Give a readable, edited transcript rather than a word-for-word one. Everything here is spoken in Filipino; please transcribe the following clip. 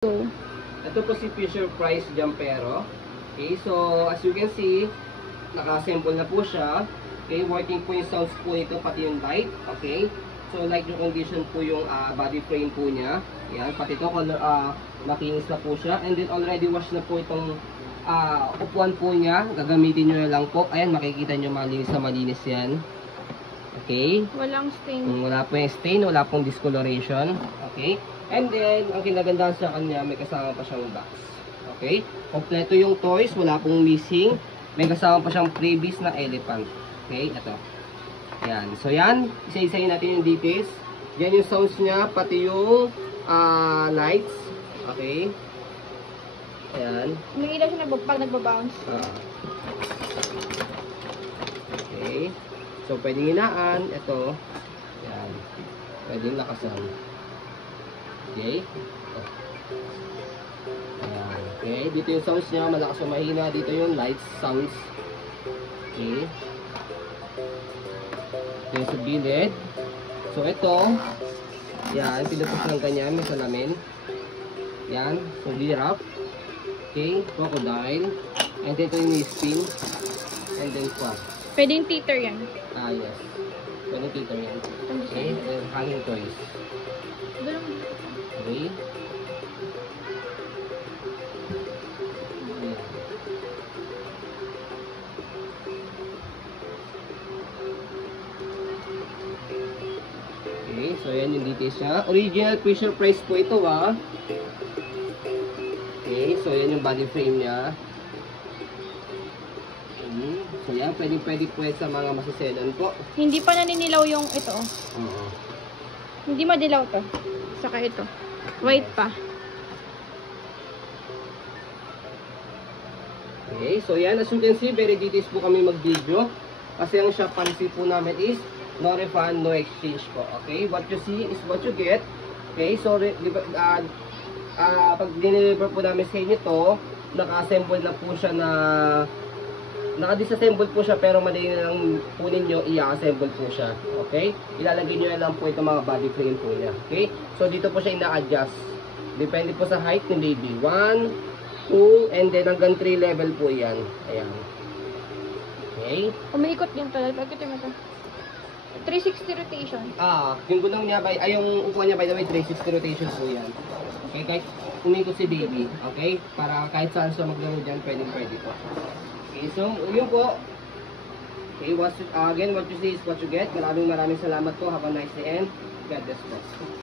Go. Ito po si Fisher Price Jumpero. Okay, so as you can see, naka-assemble na po siya. Okay, working po yung sounds po nito, pati yung light. Okay, so light yung condition po yung body frame po niya. Yan, pati ito, nakinis na po siya. And then already wash na po itong upuan po niya. Gagamitin nyo na lang po. Ayan, makikita nyo malinis na malinis yan. Okay. Walang stain. Wala po yung stain, wala pong discoloration. Okay. And then, ang kinagandahan sa kanya, may kasama pa siyang box. Okay. Kompleto yung toys, wala pong missing. May kasama pa siyang freebies na elephant. Okay, ito. Yan. So yan, isa-isayin natin yung details. Yan yung sounds niya, pati yung lights. Okay. Ayan. May ilaw siya pag nagbabounce. Okay. So, pwedeng hinaan. Ito. Yan. Pwedeng lakasan. Okay. Ayan. Okay. Dito yung sounds niya. Malakas o mahina. Dito yung lights, sounds. Okay. Ito yung sa gilid. So, ito. Yan. Pinupush lang kanya. May salamin. Yan. So, giraffe. Okay. Crocodile. And then ito yung spin. And then frog. Pwedeng teeter yan. Yes. Pwedeng teeter yan. Okay. And then hanging toys. Okay. Okay, so yan yung details niya. Original Fisher Price po ito Okay, so yan yung body frame niya. So yan, pwede po yan sa mga masiselan po. Hindi pa naninilaw yung ito. Hindi madilaw to. Saka ito. White pa. Okay, so yan, as you can see, very details po kami mag-video. Kasi ang shop policy po namin is no refund, no exchange po. Okay, what you see is what you get. Okay, so pag dineliver po namin sa inyo to, naka-assemble na po siya na naka-disassemble po siya, pero madali na lang po ninyo i-assemble po siya. Okay, ilalagay nyo na lang po itong mga body frame po niya. Okay, so dito po siya ina-adjust. Depende po sa height ng baby. 1, 2, and then hanggang 3 level po yan. Ayan. Okay. Umiikot din to. Pagkita mo to. 360 rotation. Yung gulong niya, yung upuan niya, by the way, 360 rotation po yan. Okay, kahit umikot si baby. Okay, para kahit saan siya maglaro dyan, pwede po. Okay, so, yun po. Okay, again, what you see is what you get. Maraming salamat po. Have a nice day and God bless po.